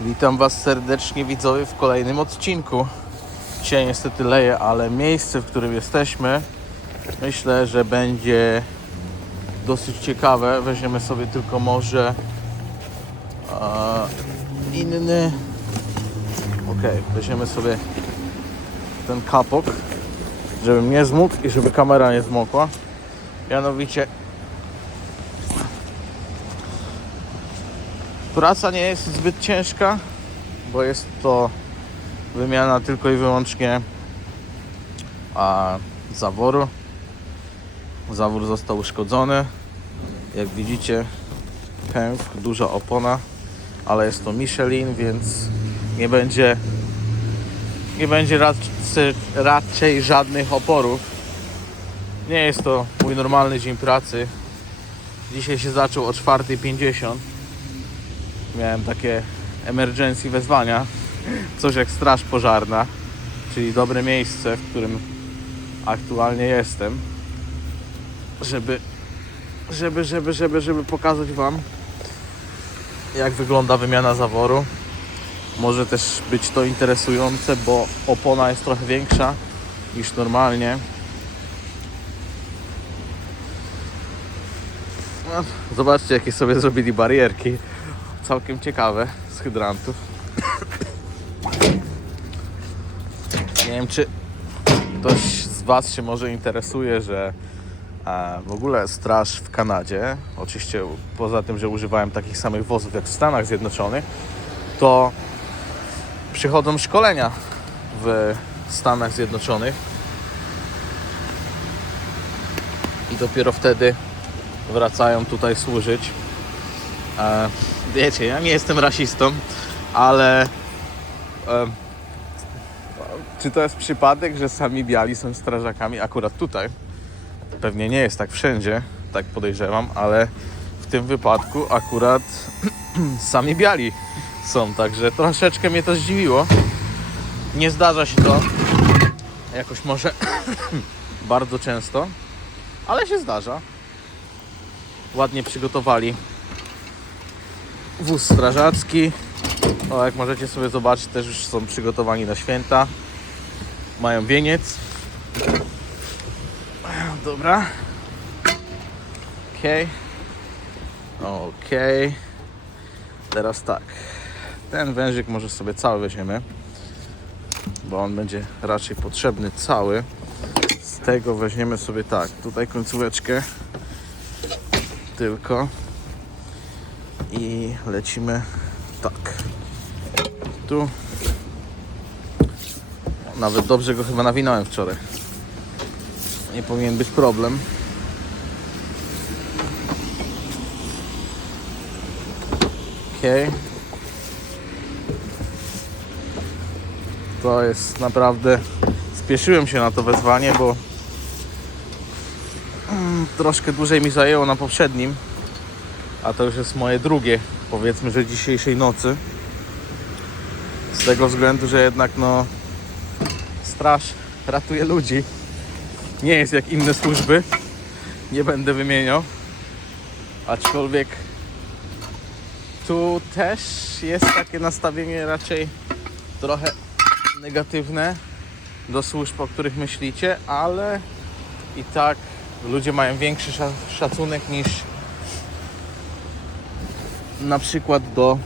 Witam Was serdecznie widzowie w kolejnym odcinku. Dzisiaj niestety leje, ale miejsce, w którym jesteśmy myślę, że będzie dosyć ciekawe. Weźmiemy sobie tylko może e, inny ok, weźmiemy sobie ten kapok żebym nie zmógł i żeby kamera nie zmokła mianowicie Praca nie jest zbyt ciężka, bo jest to wymiana tylko i wyłącznie a, zaworu. Zawór został uszkodzony. Jak widzicie, pęk, duża opona, ale jest to Michelin, więc nie będzie nie będzie raczej, raczej żadnych oporów. Nie jest to mój normalny dzień pracy. Dzisiaj się zaczął o 4.50 miałem takie emergency wezwania, coś jak straż pożarna, czyli dobre miejsce, w którym aktualnie jestem, żeby, żeby, żeby, żeby, żeby pokazać Wam, jak wygląda wymiana zaworu. Może też być to interesujące, bo opona jest trochę większa niż normalnie. No, zobaczcie, jakie sobie zrobili barierki całkiem ciekawe z hydrantów. Nie wiem, czy ktoś z Was się może interesuje, że e, w ogóle straż w Kanadzie, oczywiście poza tym, że używałem takich samych wozów jak w Stanach Zjednoczonych, to przychodzą szkolenia w Stanach Zjednoczonych i dopiero wtedy wracają tutaj służyć. Wiecie, ja nie jestem rasistą, ale czy to jest przypadek, że sami biali są strażakami akurat tutaj? Pewnie nie jest tak wszędzie, tak podejrzewam, ale w tym wypadku akurat sami biali są, także troszeczkę mnie to zdziwiło. Nie zdarza się to jakoś może bardzo często, ale się zdarza. Ładnie przygotowali wóz strażacki. O, jak możecie sobie zobaczyć, też już są przygotowani na święta. Mają wieniec. Dobra. Okej. Okej. Teraz tak. Ten wężyk może sobie cały weźmiemy. Bo on będzie raczej potrzebny cały. Z tego weźmiemy sobie tak. Tutaj końcóweczkę. Tylko i lecimy tak. Tu. Nawet dobrze go chyba nawinąłem wczoraj. Nie powinien być problem. Ok. To jest naprawdę. Spieszyłem się na to wezwanie, bo mm, troszkę dłużej mi zajęło na poprzednim a to już jest moje drugie, powiedzmy, że dzisiejszej nocy. Z tego względu, że jednak no straż ratuje ludzi. Nie jest jak inne służby. Nie będę wymieniał. Aczkolwiek tu też jest takie nastawienie raczej trochę negatywne do służb, o których myślicie, ale i tak ludzie mają większy sza- szacunek niż na przykład do.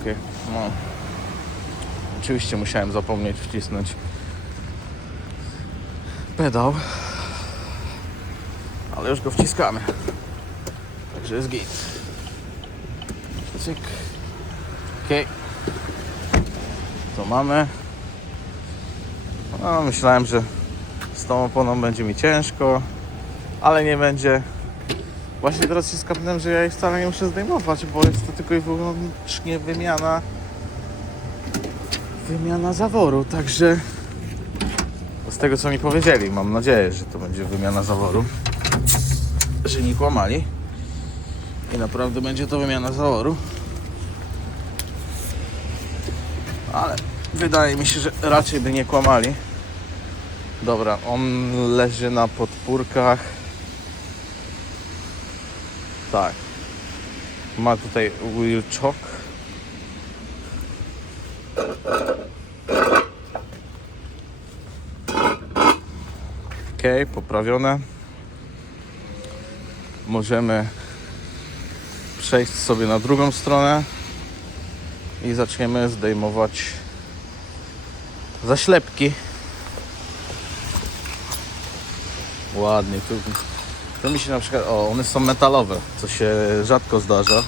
Okej, no. Oczywiście musiałem zapomnieć wcisnąć pedał, ale już go wciskamy. Także jest git. Cyk. Okej. To mamy. No, myślałem, że z tą oponą będzie mi ciężko, ale nie będzie. Właśnie teraz się skapnąłem, że ja jej wcale nie muszę zdejmować, bo jest to tylko i wyłącznie wymiana wymiana zaworu, także z tego co mi powiedzieli, mam nadzieję, że to będzie wymiana zaworu, że nie kłamali i naprawdę będzie to wymiana zaworu, ale wydaje mi się, że raczej by nie kłamali. Dobra, on leży na podpórkach tak. Ma tutaj wheel chock. Ok, poprawione. Możemy przejść sobie na drugą stronę i zaczniemy zdejmować zaślepki. Ładnie tu tu mi się na przykład, o one są metalowe, co się rzadko zdarza.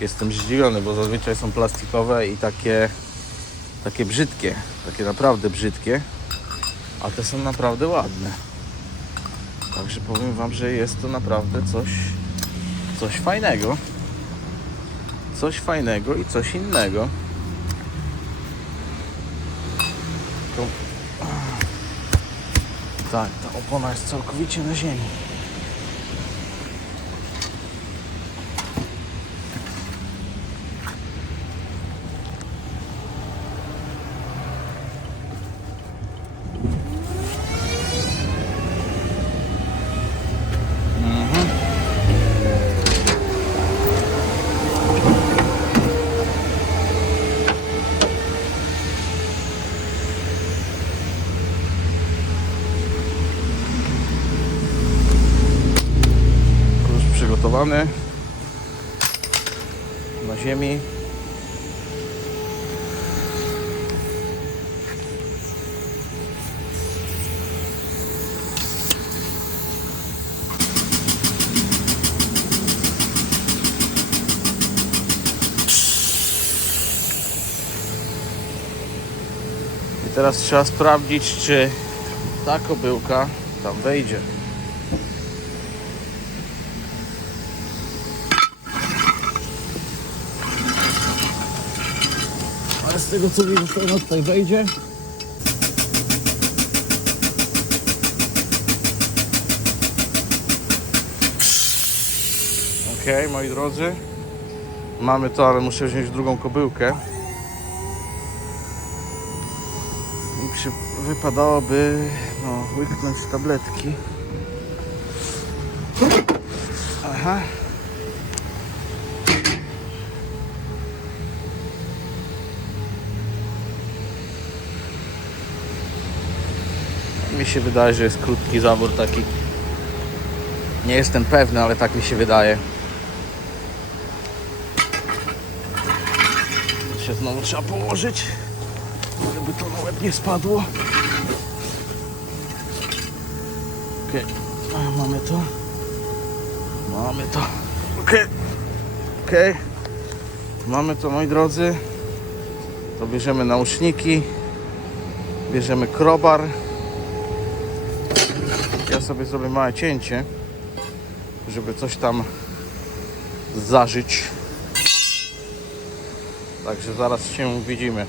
Jestem zdziwiony, bo zazwyczaj są plastikowe i takie, takie brzydkie, takie naprawdę brzydkie, a te są naprawdę ładne. Także powiem Wam, że jest to naprawdę coś, coś fajnego. Coś fajnego i coś innego. To... Tak, ta opona jest całkowicie na ziemi. Przygotowany na ziemi. I teraz trzeba sprawdzić, czy ta kobyłka tam wejdzie. Tego co widzę, to ona tutaj wejdzie. Ok, moi drodzy. Mamy to, ale muszę wziąć drugą kobyłkę. Wypadałoby no, łyknąć tabletki. Aha. Mi się wydaje, że jest krótki zawór taki. Nie jestem pewny, ale tak mi się wydaje. Się znowu trzeba położyć, żeby to na łeb nie spadło. Okej, A, mamy to. Mamy to. Okej, okej. Mamy to, moi drodzy. To bierzemy nauszniki. Bierzemy krobar. Sobie zrobię małe cięcie, żeby coś tam zażyć. Także zaraz się widzimy.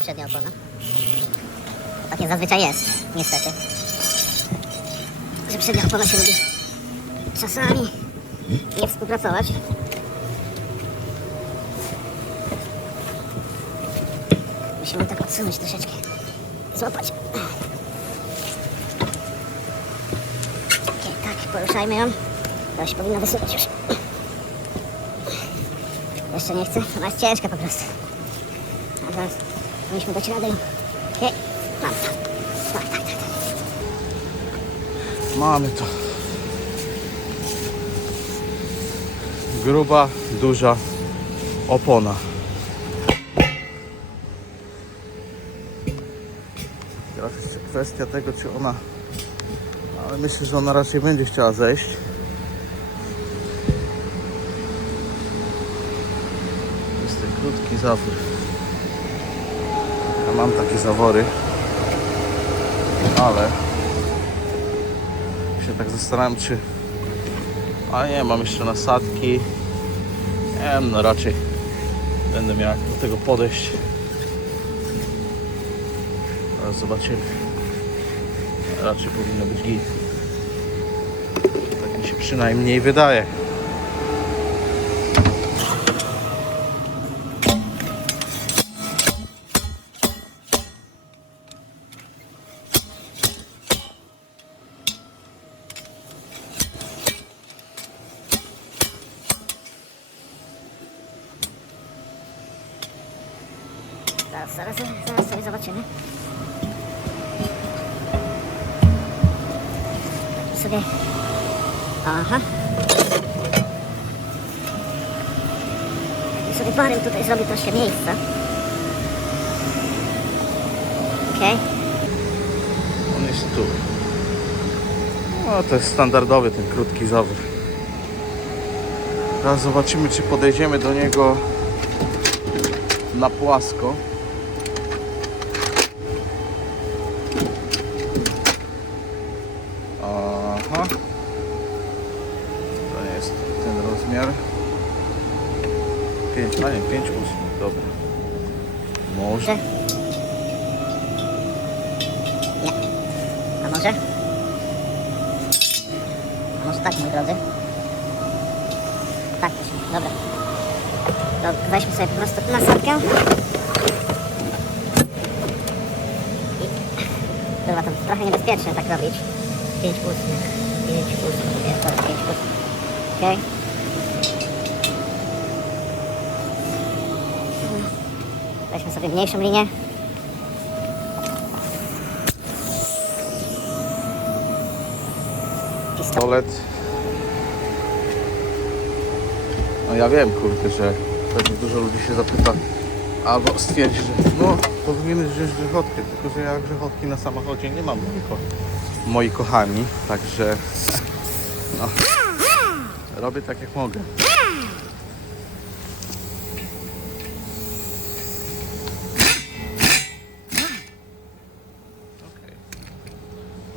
Przednia opona. Takie zazwyczaj jest, niestety. Że przednia opona się lubi czasami nie współpracować. Musimy tak odsunąć troszeczkę. Złapać. Okej, tak, poruszajmy ją. To się powinno wysuwać już. Jeszcze nie chcę, ona jest ciężka po prostu. A zaraz powinniśmy dać radę mam to. Mamy to. Gruba, duża opona. Teraz jeszcze kwestia tego, czy ona. Ale myślę, że ona raczej będzie chciała zejść. Jest ten krótki zawór. Ja mam takie zawory, ale się tak zastanawiam, czy... A nie, mam jeszcze nasadki. Nie wiem, no raczej będę miał do tego podejść. Ale zobaczymy. Raczej powinno być git. Tak mi się przynajmniej wydaje. Sobie... Aha. Tutaj zrobię troszkę miejsca. Okej. On jest tu. No to jest standardowy ten krótki zawór. Teraz zobaczymy, czy podejdziemy do niego na płasko. Aha. To nie jest ten rozmiar. 5, a nie, 5 ósmych, dobra. Może. Może? Nie. A może? A może tak, moi drodzy? Tak, proszę. Dobra. To weźmy sobie po prostu nasadkę. I... Dobra, to trochę niebezpieczne tak robić. 5 ósmych. 5 ósmych. Nie, to 5 ósmych. Okej. Weźmy sobie mniejszą linię. Pistolet. pistolet. No ja wiem, kurde, że pewnie dużo ludzi się zapyta albo stwierdzi, że no powinieneś wziąć grzechotkę, tylko że ja grzechotki na samochodzie nie mam, moi, ko moi kochani, także no, robię tak jak mogę.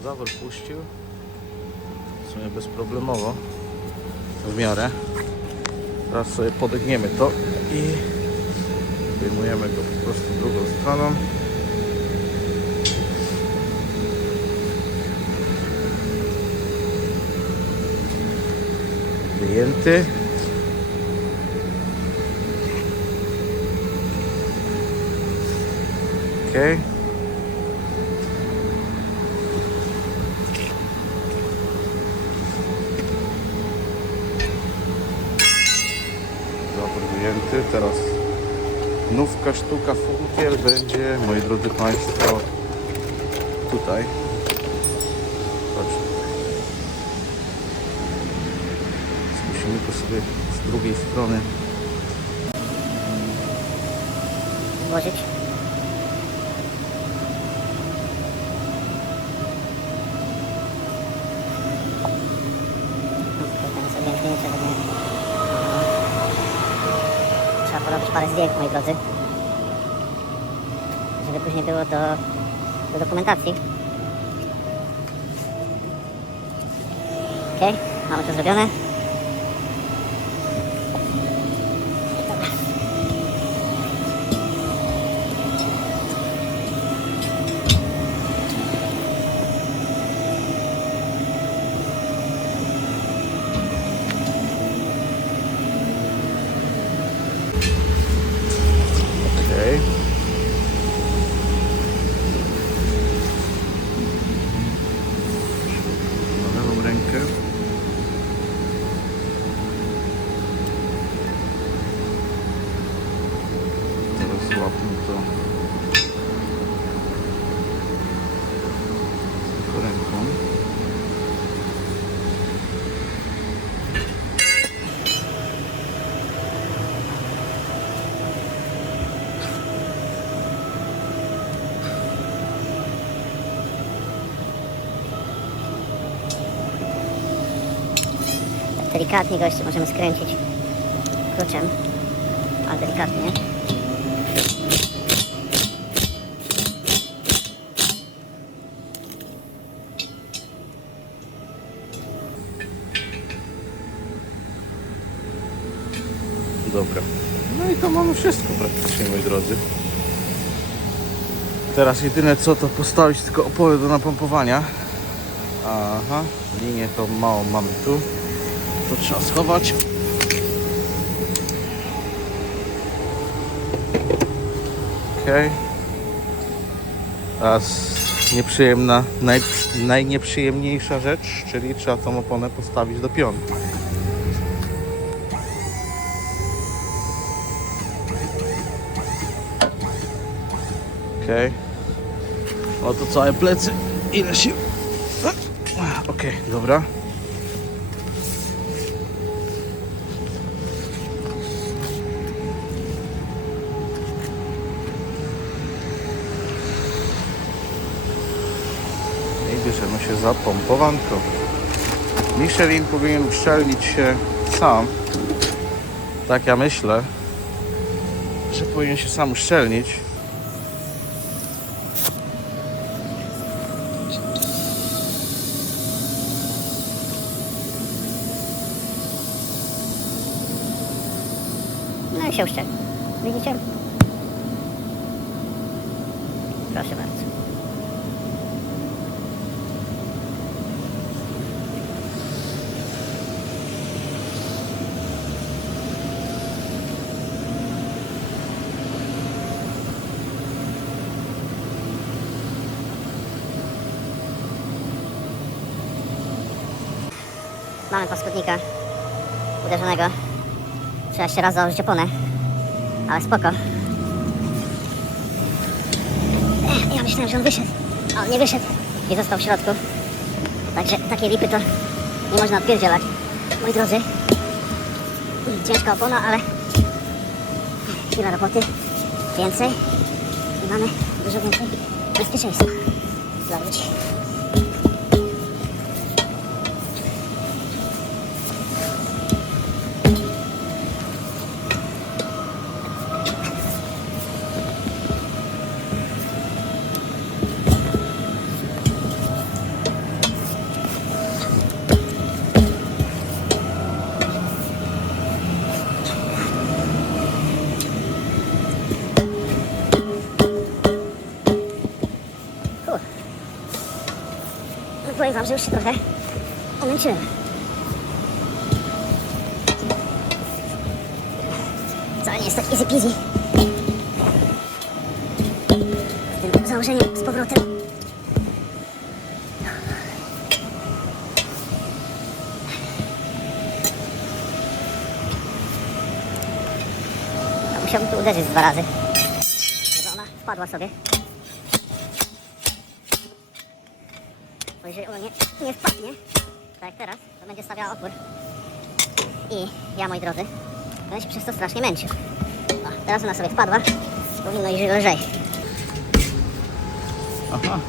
Zawór puścił w sumie bezproblemowo w miarę. Teraz sobie podegniemy to i wyjmujemy go po prostu drugą stroną. Wyjęty. Okej. Zawór wyjęty. Teraz nówka sztuka funkiel będzie, moi drodzy Państwo, tutaj. Chodź. Musimy to sobie z drugiej strony Włożyć. Trzeba porobić parę zdjęć, moi drodzy. Później było do, do dokumentacji. Okej, mamy to zrobione. delikatnie goście możemy skręcić kluczem, ale delikatnie. Dobra. No i to mamy wszystko praktycznie, moi drodzy. Teraz jedyne co to postawić tylko opory do napompowania. Aha, linię tą małą mamy tu. To trzeba schować. Okej. Teraz nieprzyjemna, naj, najnieprzyjemniejsza rzecz, czyli trzeba tą oponę postawić do pionu. Okej. Oto całe plecy. Ile się... Okej, dobra. Się za pompowanko. Michelin powinien uszczelnić się sam. Tak ja myślę, że powinien się sam uszczelnić. No i się uszczelni. Widzicie? Proszę bardzo. Mamy paskudnika uderzonego. Trzeba jeszcze raz założyć oponę. Ale spoko. Ech, Ja myślałem, że on wyszedł. A on nie wyszedł. I został w środku. Także takie lipy to nie można odpierdzielać. Moi drodzy. Ciężka opona, ale chwila roboty. Więcej. I mamy dużo więcej bezpieczeństwa dla ludzi. Wam, że już się trochę omęczyłem. Wcale nie jest tak easy peasy. Z tym założeniem z powrotem. No, musiałbym tu uderzyć dwa razy. Żeby ona wpadła sobie. Nie, nie wpadnie, tak jak teraz, to będzie stawiała opór. I ja, moi drodzy, będę się przez to strasznie męczył. O, teraz ona sobie wpadła, powinno iść lżej. Aha.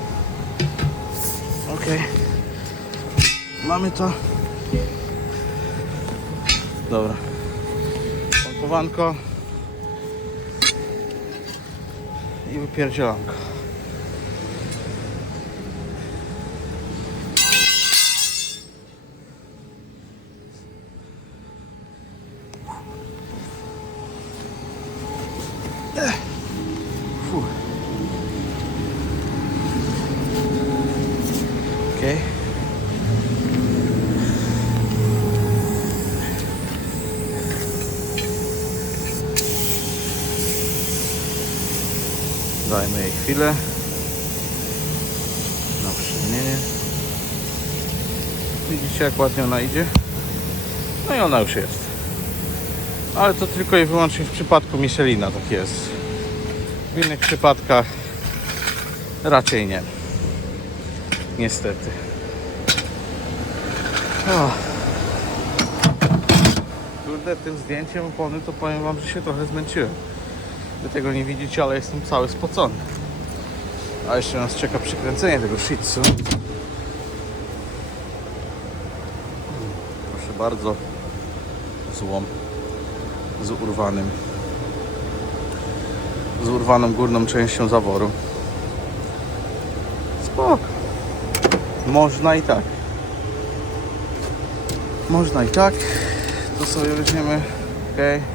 Okej. Mamy to. Dobra. Pompowanko. I wypierdzielanko. Dajmy jej chwilę. Na przypomnienie. Widzicie jak ładnie ona idzie? No i ona już jest. Ale to tylko i wyłącznie w przypadku Michelina tak jest. W innych przypadkach raczej nie. Niestety. O. Kurde, tym zdjęciem opony to powiem wam, że się trochę zmęczyłem. Wy tego nie widzicie, ale jestem cały spocony. A jeszcze nas czeka przykręcenie tego shih. Proszę bardzo. Złom. Z urwanym. Z urwaną górną częścią zaworu. Spoko. Można i tak. Można i tak. To sobie weźmiemy. Ok.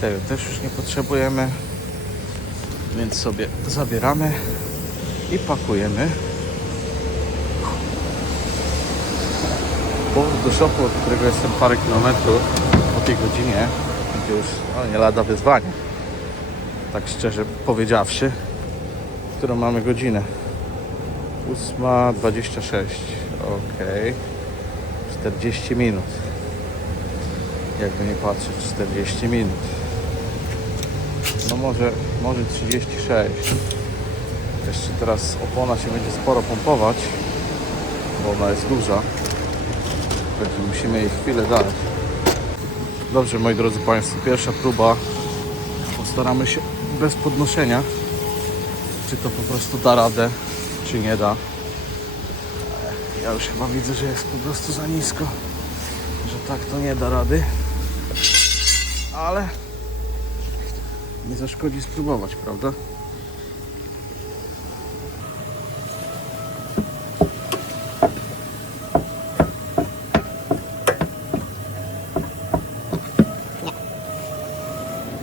Tego też już nie potrzebujemy. Więc sobie zabieramy i pakujemy. Powrót do szopu, od którego jestem parę kilometrów po tej godzinie, gdzie już no, nie lada wyzwanie. Tak szczerze powiedziawszy, którą mamy godzinę. 8.26. Ok. 40 minut. Jakby nie patrzeć, 40 minut. No może, może 36. Jeszcze teraz opona się będzie sporo pompować, bo ona jest duża. Będzie, musimy jej chwilę dać. Dobrze, moi drodzy Państwo, pierwsza próba. Postaramy się bez podnoszenia. Czy to po prostu da radę, czy nie da. Ja już chyba widzę, że jest po prostu za nisko, że tak to nie da rady. Ale nie zaszkodzi spróbować, prawda?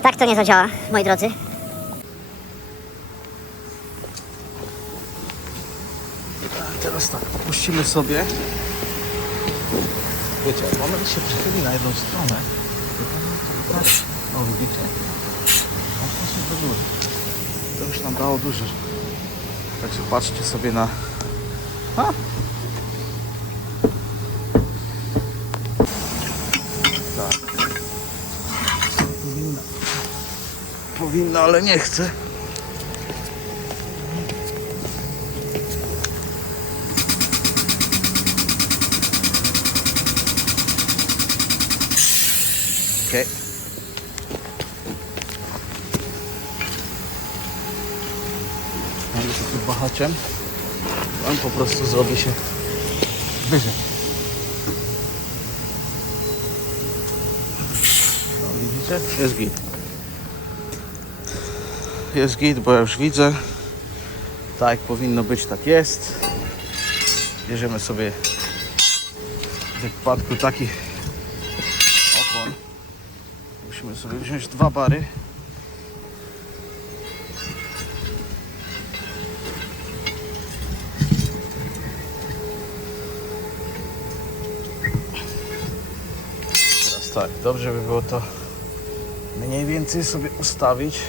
Tak to nie zadziała, moi drodzy. A teraz tak, opuścimy sobie. Wiecie, moment się przychyli na jedną stronę. tak, O, widzicie? To już nam dało dużo. Także patrzcie sobie na... A! Tak. Powinna, ale nie chce. Okej. Okay. Wahaczem. On po prostu zrobi się wyżej. No, widzicie? Jest git. Jest git, bo ja już widzę. Tak powinno być, tak jest. Bierzemy sobie w wypadku takich opon Musimy sobie wziąć dwa bary. Tak, dobrze by było to mniej więcej sobie ustawić.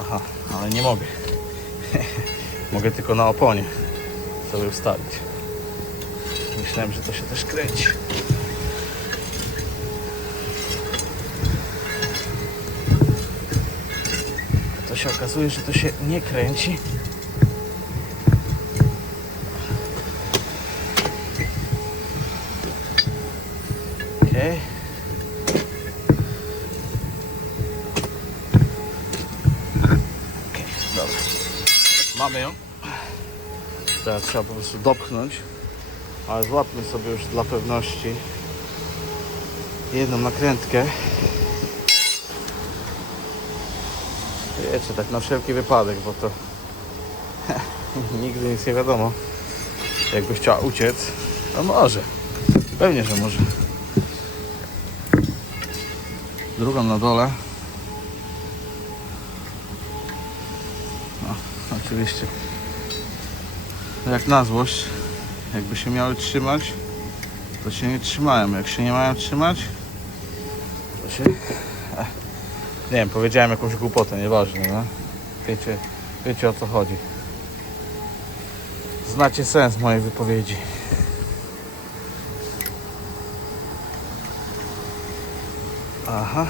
Aha, ale nie mogę. mogę tylko na oponie sobie ustawić. Myślałem, że to się też kręci. To się okazuje, że to się nie kręci. Mamy ją. Teraz trzeba po prostu dopchnąć. Ale złapmy sobie już dla pewności jedną nakrętkę. Wiecie, tak na wszelki wypadek, bo to nigdy nic nie wiadomo. Jakby chciała uciec, to może. Pewnie, że może. Drugą na dole. Oczywiście. Jak na złość, jakby się miały trzymać, to się nie trzymają. Jak się nie mają trzymać, to się nie wiem, powiedziałem jakąś głupotę, nieważne, no. Wiecie, wiecie o co chodzi. Znacie sens mojej wypowiedzi. Aha.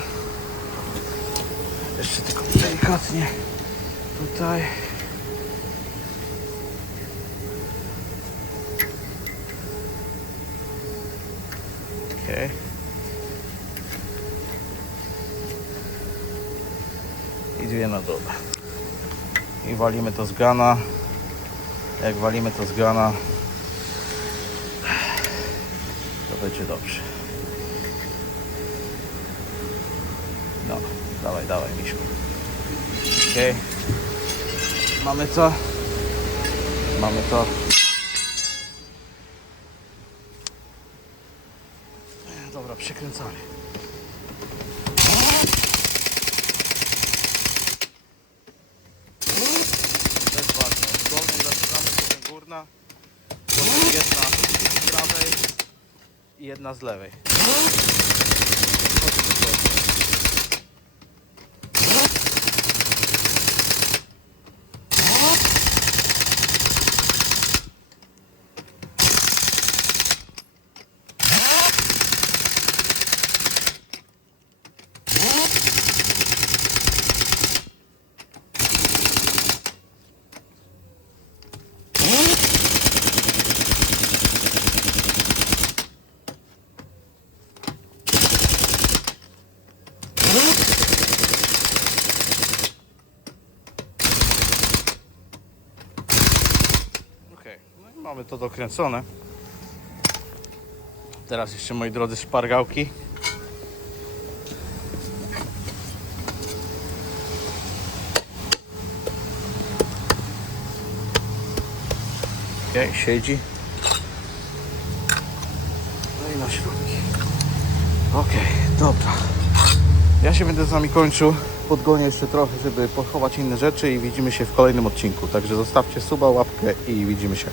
Jeszcze tylko delikatnie tutaj. Okej. i dwie na dole. I walimy to z gana. Jak walimy to z gana, to będzie dobrze. No, dawaj, dawaj, Miszku. Okej. Mamy to. Mamy to. Dobra, przekręcamy. I jedna z lewej. Okej, no i mamy to dokręcone. Teraz jeszcze moi drodzy szpargałki. Okej, siedzi. No i na śrubki. Okej, dobra. Ja się będę z Wami kończył. Podgonię jeszcze trochę, żeby pochować inne rzeczy i widzimy się w kolejnym odcinku. Także zostawcie suba, łapkę i widzimy się.